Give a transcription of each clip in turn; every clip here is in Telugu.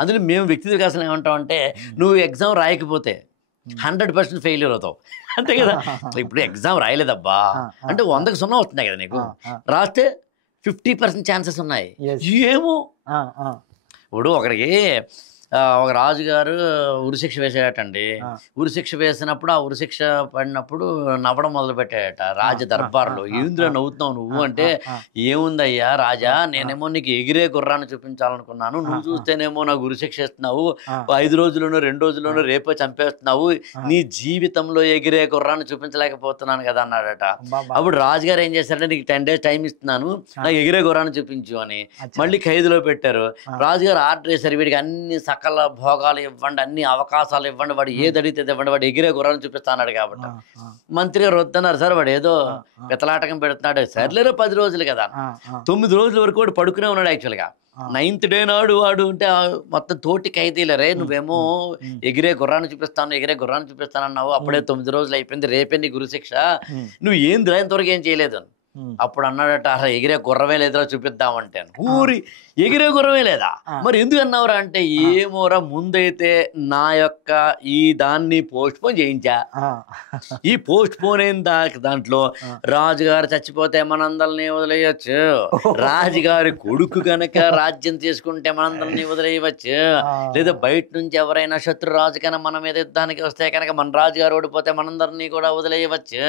అందులో మేము వ్యక్తిగత వికాసం ఏమంటామంటే నువ్వు ఎగ్జామ్ రాయకపోతే 100% ఫెయిల్యూర్ అవుతావు అంతే కదా. ఇప్పుడు ఎగ్జామ్ రాయలేదబ్బా అంటే 100కి 0 వస్తున్నాయి కదా నీకు, రాస్తే 50% ఛాన్సెస్ ఉన్నాయి. ఏమో ఇప్పుడు ఒకడికి ఒక రాజుగారు ఉరిశిక్ష వేసాడటండి. ఉరిశిక్ష వేసినప్పుడు ఆ ఉరిశిక్ష పడినప్పుడు నవ్వడం మొదలు పెట్టాడట రాజ దర్బార్లో. ఏంద్రా నవ్వుతున్నావు నువ్వు అంటే, ఏముందయ్యా రాజా, నేనేమో నీకు ఎగిరే గుర్రాన్ని చూపించాలనుకున్నాను, నువ్వు చూస్తేనేమో నాకు ఉరిశిక్ష ఇస్తున్నావు, 5 రోజుల్లోనూ 2 రోజుల్లోనూ రేపో చంపేస్తున్నావు, నీ జీవితంలో ఎగిరే గుర్రాన్ని చూపించలేకపోతున్నాను కదా అన్నాడట. అప్పుడు రాజుగారు ఏం చేశారంటే, నీకు 10 days టైం ఇస్తున్నాను, నాకు ఎగిరే గుర్రాన్ని చూపించు అని మళ్ళీ ఖైదులో పెట్టారు. రాజుగారు ఆర్డర్ చేశారు, వీడికి అన్ని సకల భోగాలు ఇవ్వండి, అన్ని అవకాశాలు ఇవ్వండి, వాడు ఏది అడిగితే ఇవ్వండి, వాడు ఎగిరే గుర్రాన్ని చూపిస్తాడు కాబట్టి. మంత్రి గారు వద్దన్నారు. సార్ వాడు ఏదో పితలాటకం పెడుతున్నాడు. సర్లేరో 10 రోజులు కదా, 9 రోజుల వరకు వాడు పడుకునే ఉన్నాడు. యాక్చువల్గా 9th day నాడు వాడు ఉంటే మొత్తం తోటి ఖైదీలరే, నువ్వేమో ఎగిరే గుర్రాన్ని చూపిస్తాను అన్నావు, అప్పుడే 9 రోజులు అయిపోయింది, రేపే నీ గురుశిక్ష, నువ్వు ఏం ఇంతవరకు ఏం చేయలేదు. అప్పుడు అన్నాడట, అసలు ఎగిరే గుర్రమే లేదురా చూపిద్దామంటే. ఊరి ఎగిరే గుర్రమే లేదా, మరి ఎందుకు అన్నావురా అంటే, ఏమోరా ముందైతే నా యొక్క ఈ దాన్ని పోస్ట్ పోన్ చేయించా, ఈ పోస్ట్ పోన్ అయిన దాంట్లో రాజుగారు చచ్చిపోతే మనందరినీ వదిలేయచ్చు, రాజుగారి కొడుకు గనక రాజ్యం తీసుకుంటే మనందరినీ వదిలేయవచ్చు, లేదా బయట నుంచి ఎవరైనా శత్రు రాజు కన్నా మన మీద యుద్ధానికి వస్తే కనుక మన రాజుగారు ఓడిపోతే మనందరినీ కూడా వదిలేయవచ్చు,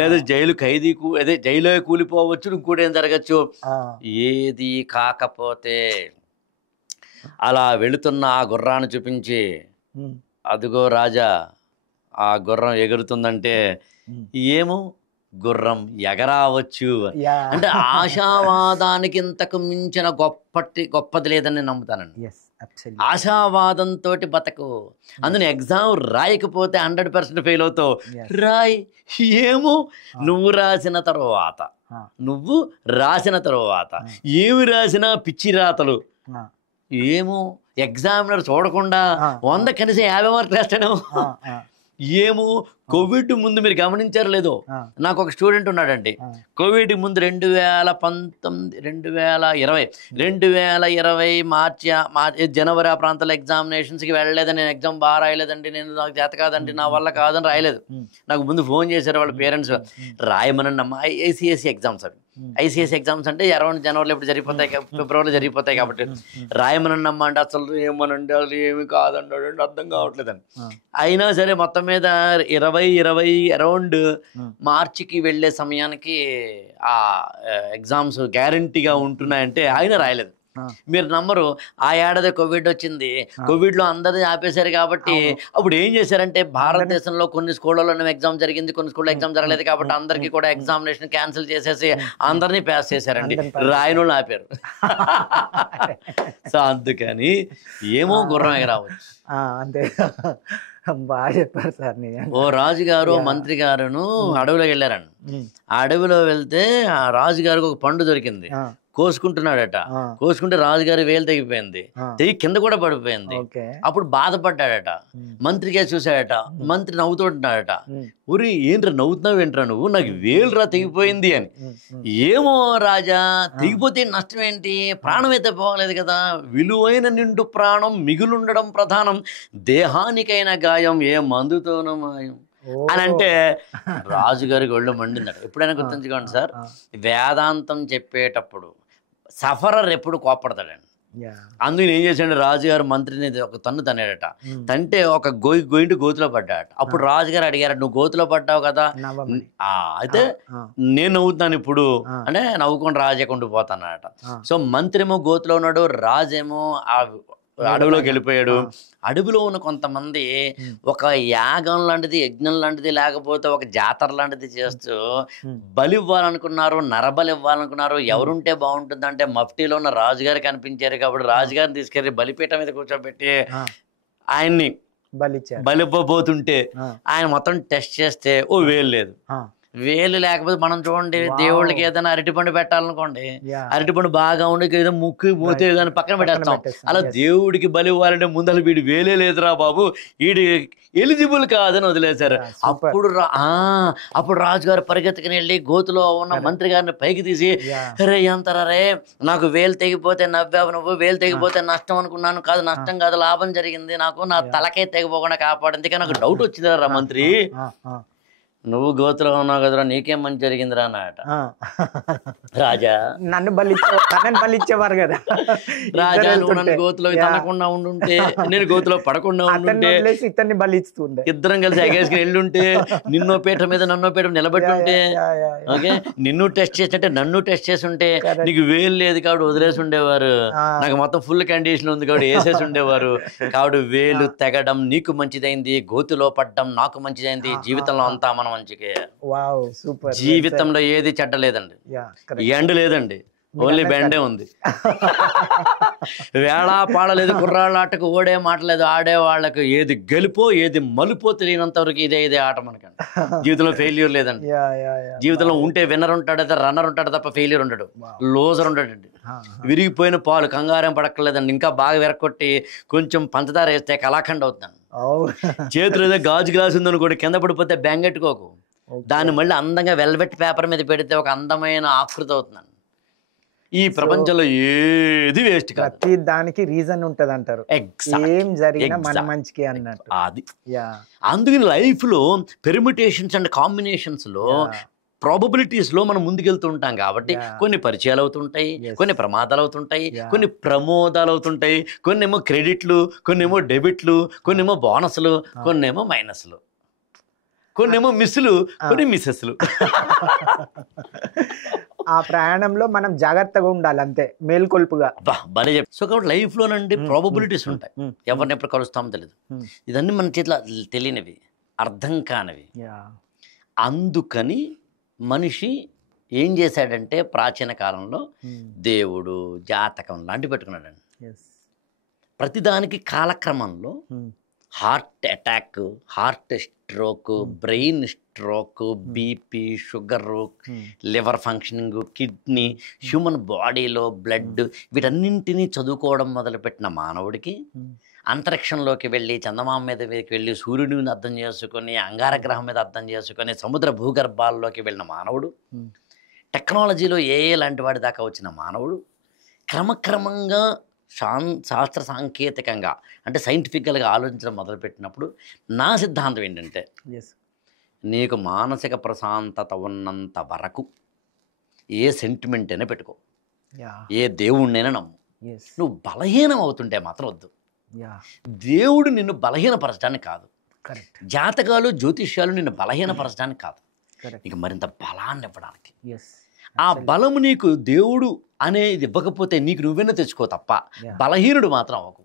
లేదా జైలు ఖైదీ అదే జైలు కూలిపోవచ్చు, ఇంకోటి ఏం జరగచ్చు. ఏది కాకపోతే అలా వెళుతున్న ఆ గుర్రాన్ని చూపించి, అదిగో రాజా ఆ గుర్రం ఎగురుతుందంటే, ఏమో గుర్రం ఎగరావచ్చు అంటే ఆశావాదానికి ఇంతకు మించిన గొప్పది లేదని నేను నమ్ముతానండి. ఆశావాదంతో బతకు. అందులో ఎగ్జామ్ రాయకపోతే 100% ఫెయిల్ అవుతావు. రాయ్, ఏమో నువ్వు రాసిన తర్వాత ఏమి రాసినా పిచ్చి రాతలు, ఏమో ఎగ్జామినర్ చూడకుండా 100 కనీసం 50 మార్కులు వేస్తాను. ఏమో కోవిడ్ ముందు మీరు గమనించారు లేదో, నాకు ఒక స్టూడెంట్ ఉన్నాడండి, కోవిడ్ ముందు 2020 మార్చి జనవరి ఆ ప్రాంతాల ఎగ్జామినేషన్స్కి వెళ్ళలేదని, నేను ఎగ్జామ్ బాగా రాయలేదండి, నేను నాకు చేత కాదండి, నా వల్ల కాదని రాయలేదు. నాకు ముందు ఫోన్ చేశారు వాళ్ళ పేరెంట్స్, రాయమనండి అమ్మ. ఐసిఎస్సి ఎగ్జామ్స్ అవి, ఐసిఎస్సి ఎగ్జామ్స్ అంటే అరౌండ్ జనవరిలో ఇప్పుడు జరిగిపోతాయి, ఫిబ్రవరిలో జరిగిపోతాయి కాబట్టి రాయమనండి అమ్మ అంటే, అసలు ఏమనండి అసలు ఏమి కాదన్నాడు, అర్థం కావట్లేదని. అయినా సరే మొత్తం మీద 2020 అరౌండ్ మార్చికి వెళ్ళే సమయానికి ఆ ఎగ్జామ్స్ గ్యారంటీగా ఉంటున్నాయంటే ఆయన రాయలేదు. మీరు నమ్మరు, ఆ ఏడాది కోవిడ్ వచ్చింది, కోవిడ్లో అందరినీ ఆపేశారు కాబట్టి అప్పుడు ఏం చేశారంటే, భారతదేశంలో కొన్ని స్కూళ్ళలో ఎగ్జామ్ జరిగింది, కొన్ని స్కూల్లో ఎగ్జామ్ జరగలేదు కాబట్టి అందరికీ కూడా ఎగ్జామినేషన్ క్యాన్సిల్ చేసేసి అందరినీ పాస్ చేశారండి, రాయనోళ్ళు ఆపారు. సో అందుకని ఏమో గుర్రం ఎగరావచ్చు. అంతే, బాగా చెప్పారు సార్. ఓ రాజుగారు మంత్రి గారును అడవిలోకి వెళ్ళారండి. ఆ అడవిలో వెళ్తే ఆ రాజుగారికి ఒక పండు దొరికింది, కోసుకుంటున్నాడట. కోసుకుంటే రాజుగారి వేలు తెగిపోయింది, తెగి కింద కూడా పడిపోయింది. అప్పుడు బాధపడ్డాడట. మంత్రిగా చూశాడట, మంత్రి నవ్వుతుంటున్నాడట, ఊరి ఏంట్రా నవ్వుతున్నావు ఏంట్రా నువ్వు, నాకు వేలురా తెగిపోయింది అని. ఏమో రాజా, తెగిపోతే నష్టం ఏంటి, ప్రాణం అయితే పోలేదు కదా, విలువైన నిండు ప్రాణం మిగులుండడం ప్రధానం, దేహానికైన గాయం ఏ మందుతోనూ మాయం అని అంటే రాజుగారికి ఒళ్ళు మండిందట. ఎప్పుడైనా గుర్తుంచుకోండి సార్, వేదాంతం చెప్పేటప్పుడు సఫరర్ ఎప్పుడు కోపడతాడండి. అందుకని ఏం చేశాడు, రాజుగారు మంత్రిని ఒక తన్ను తన్నాడట. తంటే ఒక గోయింటి గోతులో పడ్డాడట. అప్పుడు రాజుగారు అడిగారు, నువ్వు గోతులో పడ్డావు కదా, అయితే నేను నవ్వుతున్నాను ఇప్పుడు అంటే, నవ్వుకొని రాజేకుండా పోతానట. సో మంత్రి ఏమో గోతులో ఉన్నాడు, రాజేమో ఆ అడవిలోకి వెళ్ళిపోయాడు. అడవిలో ఉన్న కొంతమంది ఒక యాగం లాంటిది, యజ్ఞం లాంటిది, లేకపోతే ఒక జాతర లాంటిది చేస్తూ బలి ఇవ్వాలనుకున్నారు, నరబలి ఇవ్వాలనుకున్నారు. ఎవరుంటే బాగుంటుంది అంటే మఫ్టీలో ఉన్న రాజుగారు కనిపించారు కాబట్టి రాజుగారిని తీసుకెళ్లి బలిపీఠం మీద కూర్చోబెట్టి ఆయన్ని బలిపోతుంటే ఆయన మొత్తం టెస్ట్ చేస్తే ఓ వేలు లేదు, వేలు లేకపోతే మనం చూడండి, దేవుళ్ళకి ఏదైనా అరటిపండు పెట్టాలనుకోండి, Yeah. అరటిపండు బాగా ఉండి ఏదో ముక్కు మూతే దాన్ని పక్కన పెట్టేస్తాం. పెట్టేస్తాం. అలా Yes. దేవుడికి బలి ఇవ్వాలంటే ముందర వీడి వేలే లేదురా బాబు, వీడి ఎలిజిబుల్ కాదని వదిలేశారు. Yeah, super. అప్పుడు రాజుగారు పరిగెత్తుకుని వెళ్ళి గోతులో ఉన్న మంత్రి గారిని పైకి తీసి, Yeah. రే ఎంతరా రే, నాకు వేలు తెగిపోతే నవ్వావు నువ్వు, వేలు తెగిపోతే నష్టం అనుకున్నాను, కాదు నష్టం కాదు లాభం జరిగింది, నాకు నా తలకే తెగిపోకుండా కాపాడింది. నాకు డౌట్ వచ్చిందిరా మంత్రి, నువ్వు గోతులో ఉన్నావు కదరా, నీకేం మంచి జరిగిందిరా అన్నట. రాజా నన్ను బలిచ్చేవారు కదా. రాజా నువ్వు నన్ను గోతులో తనకుండా ఉండుంటే, నేను గోతులో పడకుండా ఉండుంటే, ఇతన్ని బలిస్తుండే, ఇద్దరం కలిసి ఎగేసుకుని వెళ్ళుంటే, నిన్నో పీట మీద నన్నో పీట నిలబెట్టి ఉంటే, ఓకే, నిన్ను టెస్ట్ చేసినట్టే నన్ను టెస్ట్ చేసి ఉంటే, నీకు వేలు లేదు కాబట్టి వదిలేసి ఉండేవారు, నాకు మొత్తం ఫుల్ కండిషన్ ఉంది కాబట్టి వేసేసి ఉండేవారు. కాబట్టి వేలు తెగడం నీకు మంచిదైంది, గోతులో పడ్డం నాకు మంచిదైంది, జీవితంలో అంతా మనం మంచికే. జీవితంలో ఏది చెడ్డ లేదండి, ఎండ్ లేదండి, ఓన్లీ బెండే ఉంది. వేళా పాడలేదు, కుర్రాళ్ళ ఆటకు ఓడే మాట లేదు, ఆడే వాళ్ళకు ఏది గెలుపో ఏది మలుపో తెలియనంత వరకు ఇదే ఆట మనకండి. జీవితంలో ఫెయిల్యూర్ లేదండి. జీవితంలో ఉంటే విన్నర్ ఉంటాడు, రన్నర్ ఉంటాడు తప్ప ఫెయిల్యూర్ ఉంటాడు, లోజర్ ఉంటాడండి. విరిగిపోయిన పాలు కంగారేం పడక్కర్లేదండి, ఇంకా బాగా విరగొట్టి కొంచెం పంచదార వేస్తే కలాఖండ్ అవుతుందండి. చేతులు ఏదో గాజు గ్లాస్ ఉందనుకోండి, కింద పడిపోతే బెంగెట్టుకోకు, దాన్ని మళ్ళీ అందంగా వెల్వెట్ పేపర్ మీద పెడితే ఒక అందమైన ఆకృతి అవుతుందండి. ఈ ప్రపంచంలో ఏది వేస్ట్ కాదు, ప్రతి దానికి రీజన్ ఉంటది అంటారు, ఏం జరిగినా మన మంచికి అన్నట్టు. అది అందుకని లైఫ్ లో పెర్మిటేషన్స్ అండ్ కాంబినేషన్స్ లో ప్రాబబిలిటీస్ లో మనం ముందుకెళ్తూ ఉంటాం కాబట్టి కొన్ని పరిచయాలు అవుతుంటాయి, కొన్ని ప్రమాదాలు అవుతుంటాయి, కొన్ని ప్రమోదాలు అవుతుంటాయి, కొన్ని ఏమో క్రెడిట్లు, కొన్ని ఏమో డెబిట్లు, కొన్ని ఏమో బోనస్లు, కొన్ని ఏమో మైనస్లు, కొన్ని ఏమో మిస్సులు, కొన్ని మిస్సెస్లు. ఆ ప్రయాణంలో మనం జాగ్రత్తగా ఉండాలి అంతే, మేల్కొల్పుగా. భలే చెప్పి. సో కాబట్టి లైఫ్ లోనండి ప్రాబబిలిటీస్ ఉంటాయి, ఎవరిని ఎప్పుడు కలుస్తామో తెలియదు, ఇదన్నీ మన చేతిలో తెలియనివి, అర్థం కానివి. అందుకని మనిషి ఏం చేశాడంటే ప్రాచీన కాలంలో దేవుడు జాతకం లాంటివి పెట్టుకున్నాడండి. ప్రతిదానికి కాలక్రమంలో heart attack, heart stroke, brain stroke, BP, sugar, liver functioning, kidney, human బాడీలో బ్లడ్, వీటన్నింటినీ చదువుకోవడం మొదలుపెట్టిన మానవుడికి అంతరిక్షంలోకి వెళ్ళి, చందమామ మీదకి వెళ్ళి, సూర్యుడిని అర్థం చేసుకొని, అంగారగ్రహం మీద అర్థం చేసుకొని, సముద్ర భూగర్భాల్లోకి వెళ్ళిన మానవుడు, టెక్నాలజీలో లాంటి వాడి దాకా వచ్చిన మానవుడు క్రమక్రమంగా శాస్త్ర సాంకేతికంగా అంటే సైంటిఫికల్గా ఆలోచించడం మొదలుపెట్టినప్పుడు నా సిద్ధాంతం ఏంటంటే, నీకు మానసిక ప్రశాంతత ఉన్నంత వరకు ఏ సెంటిమెంట్ అయినా పెట్టుకో, ఏ దేవుణ్ణైనా నమ్ము, నువ్వు బలహీనం అవుతుంటే మాత్రం వద్దు. దేవుడు నిన్ను బలహీనపరచడానికి కాదు, జాతకాలు జ్యోతిష్యాలు నిన్ను బలహీనపరచడానికి కాదు, నీకు మరింత బలాన్ని ఇవ్వడానికి. ఆ బలము నీకు దేవుడు అనేది ఇవ్వకపోతే నీకు నువ్వెన్న తెచ్చుకో తప్ప బలహీనుడు మాత్రం అవ్వకు.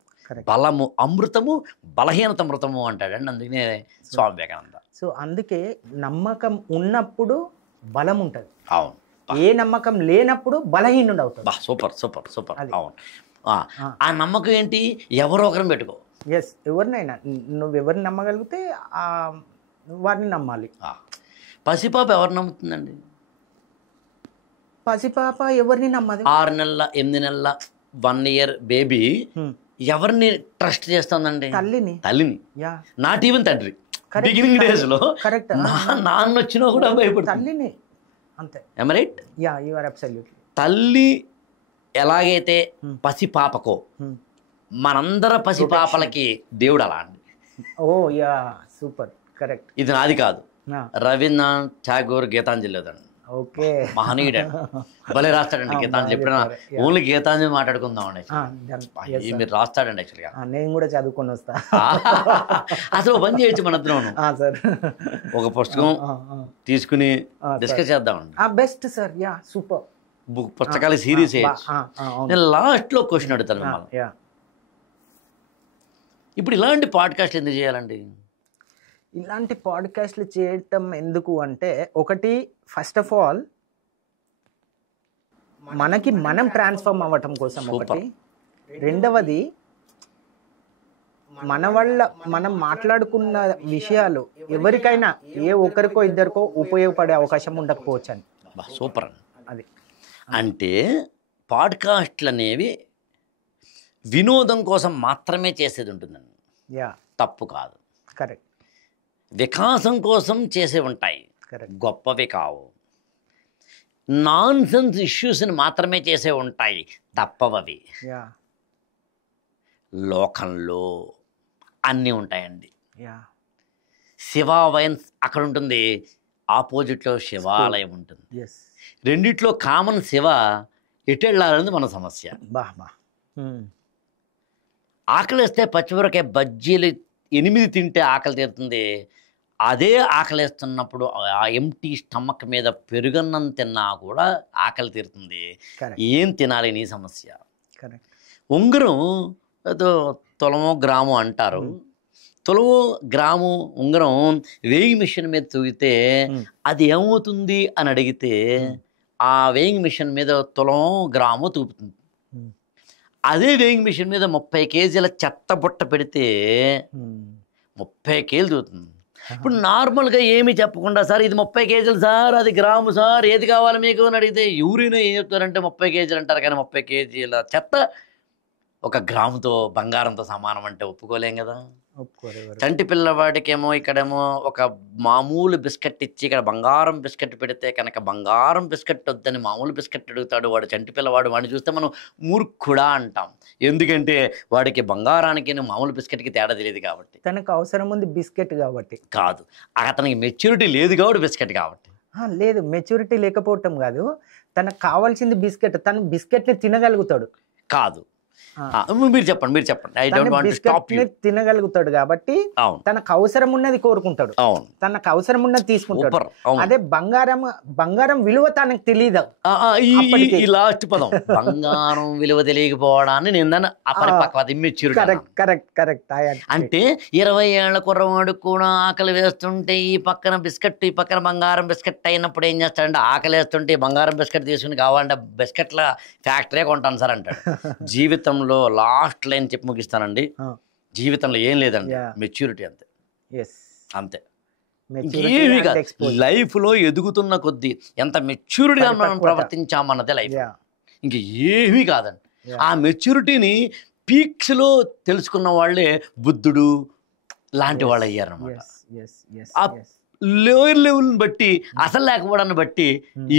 బలము అమృతము, బలహీనత మృతము అంటాడండి. అందుకనే స్వామి వివేకానంద. సో అందుకే నమ్మకం ఉన్నప్పుడు బలం ఉంటుంది, అవును. ఏ నమ్మకం లేనప్పుడు బలహీనుడు అవుతుంది. Super super super. అవును. ఆ నమ్మకం ఏంటి? ఎవరో ఒకరిని పెట్టుకో. ఎస్, ఎవరినైనా నువ్వు ఎవరిని నమ్మగలిగితే వారిని నమ్మాలి. పసిపాప ఎవరు నమ్ముతుందండి? పసిపాప ఎవరిని నమ్మదు. 6 నెలల 8 నెలల 1 year బేబీ ఎవరిని ట్రస్ట్ చేస్తుందండి? తల్లిని. నాట్ ఈవెన్ తండ్రి. బిగినింగ్ డేస్ లో నాన్న వచ్చినా కూడా భయపడుతుంది తల్లిని. అంతే. Am I right? Yeah, you are absolutely. తల్లి ఎలాగైతే పసిపాపకో మనందర పసిపాపలకి దేవుడు అలా అండి. ఓ యా, సూపర్, కరెక్ట్. ఇది నాది కాదు, రవీంద్రనాథ్ ఠాగూర్ గీతాంజలి లేదండి. ఓకే, మహనీయుడు భలే రాస్తాడండి గీతాంజలి. ఎప్పుడైనా ఓన్లీ గీతాంజలి మాట్లాడుకుందాం అండి. మీరు రాస్తాడండి యాక్చువల్గా. నేను కూడా చదువుకొని వస్తా. అసలు పని చేయొచ్చు మన ఇద్దరం. ఒక పుస్తకం తీసుకుని డిస్కస్ చేద్దామండి. Best sir. Yeah, super. పుస్తకాల సిరీస్ వేయచ్చు. నేను లాస్ట్లో క్వశ్చన్ అడుగుతాను మిమ్మల్ని. ఇప్పుడు ఇలాంటి పాడ్కాస్ట్లు ఎందుకు చేయాలండి? ఇలాంటి పాడ్కాస్ట్లు చేయటం ఎందుకు అంటే, ఒకటి ఫస్ట్ ఆఫ్ ఆల్ మనకి మనం ట్రాన్స్ఫార్మ్ అవ్వటం కోసం ఒకటి. రెండవది మన వల్ల మనం మాట్లాడుకున్న విషయాలు ఎవరికైనా ఏ ఒక్కరికో ఇద్దరికో ఉపయోగపడే అవకాశం ఉండకపోవచ్చు అని. సూపర్ అండి. అది అంటే పాడ్కాస్ట్లు అనేవి వినోదం కోసం మాత్రమే చేసేది ఉంటుందండి. యా, తప్పు కాదు. కరెక్ట్. వికాసం కోసం చేసే ఉంటాయి, కరెక్ట్. గొప్పవి కావు. నాన్ సెన్స్ ఇష్యూస్ని మాత్రమే చేసే ఉంటాయి, తప్పవవి. యా, లోకంలో అన్నీ ఉంటాయండి. యా, శివాలయం అక్కడ ఉంటుంది, ఆపోజిట్లో శివాలయం ఉంటుంది. ఎస్. రెండిట్లో కామన్ శివ ఎటెళ్ళాలనేది మన సమస్య. బా బా. ఆకలిస్తే పచ్చిమిరకాయ బజ్జీలు 8 తింటే ఆకలి తీరుతుంది. అదే ఆకలిస్తున్నప్పుడు ఆ ఎంటీ స్టమక్ మీద పెరుగన్నం తిన్నా కూడా ఆకలి తీరుతుంది. కరెక్ట్. ఏం తినాలి నీ సమస్య. కరెక్ట్. ఉంగరం ఏదో తులమో గ్రాము అంటారు. తులమో గ్రాము ఉంగరం వేయింగ్ మిషన్ మీద తూగితే అది ఏమవుతుంది అని అడిగితే ఆ వేయింగ్ మిషన్ మీద తులమో గ్రాము తూపుతుంది. అదే వేయింగ్ మిషన్ మీద 30 కేజీల చెత్త బుట్ట పెడితే 30 కేజీలు తూగుతుంది. ఇప్పుడు నార్మల్గా ఏమీ చెప్పకుండా సార్ ఇది 30 కేజీలు సార్, అది గ్రాము సార్, ఏది కావాలి మీకు అని అడిగితే ఎవరైనా ఏం చెప్తారంటే 30 కేజీలు అంటారు. కానీ 30 కేజీల చెత్త 1 గ్రాముతో బంగారంతో సమానం అంటే ఒప్పుకోలేం కదా. చంటి పిల్లవాడికేమో ఇక్కడేమో ఒక మామూలు బిస్కెట్ ఇచ్చి ఇక్కడ బంగారం బిస్కెట్ పెడితే కనుక బంగారం బిస్కెట్ వద్దని మామూలు బిస్కెట్ అడుగుతాడు వాడు. చంటి పిల్లవాడు వాడిని చూస్తే మనం మూర్ఖుడా అంటాం. ఎందుకంటే వాడికి బంగారానికి మామూలు బిస్కెట్కి తేడా తెలియదు కాబట్టి. తనకు అవసరం ఉంది బిస్కెట్ కాబట్టి కాదు, అతనికి మెచ్యూరిటీ లేదు కాబట్టి బిస్కెట్ కాబట్టి. లేదు, మెచ్యూరిటీ లేకపోవటం కాదు, తనకు కావాల్సింది బిస్కెట్. తను బిస్కెట్ని తినగలుగుతాడు కాదు. మీరు చెప్పండి. I don't want to stop you. తినగలుగుతాడు కాబట్టి తనకు అవసరం ఉన్నది కోరుకుంటాడు. తనకు అవసరం ఉన్నది తీసుకుంటాడు. అదే బంగారం విలువ తనకు తెలియదు. ఈ లాస్ట్ పదం బంగారం విలువ తెలియకపోవడాన్ని నేను అపరిపక్వత, ఇమ్మెచ్యూరిటీ. కరెక్ట్. అంటే 20 ఏళ్ల కుర్రవాడు కూడా ఆకలి వేస్తుంటే ఈ పక్కన బిస్కెట్, ఈ పక్కన బంగారం బిస్కెట్ అయినప్పుడు ఏం చేస్తాడంటే ఆకలి వేస్తుంటే బంగారం బిస్కెట్ తీసుకుని కావాలంటే బిస్కెట్ల ఫ్యాక్టరీ కొంటాను సార్ అంటాడు. జీవితంలో లాస్ట్ లైన్ చెప్పి ముగిస్తానండి. జీవితంలో ఏం లేదండి, మెచ్యూరిటీ అంతే. అంతే, ఏమీ కాదు. లైఫ్లో ఎదుగుతున్న కొద్దీ ఎంత మెచ్యూరిటీగా మనం ప్రవర్తించామన్నదే లైఫ్, ఇంక ఏమీ కాదండి. ఆ మెచ్యూరిటీని పీక్స్లో తెలుసుకున్న వాళ్ళే బుద్ధుడు లాంటి వాళ్ళు అయ్యారన్నమాట. ఆ లోయర్ లెవెల్ని బట్టి, అసలు లేకపోవడాన్ని బట్టి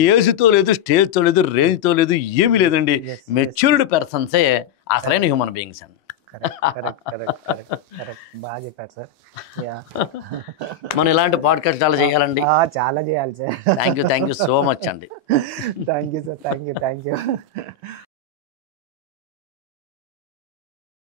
ఏజ్తో లేదు, స్టేజ్తో లేదు, రేంజ్తో లేదు, ఏమీ లేదండి. మెచ్యూర్డ్ పర్సన్సే అసలైన హ్యూమన్ బీయింగ్స్ అండి. బాగా చెప్పారు సార్. మనం ఇలాంటి పాడ్కాస్ట్ చాలా చేయాలండి. చాలా చేయాలి sir. Thank you so much అండి. Thank you sir. Thank you.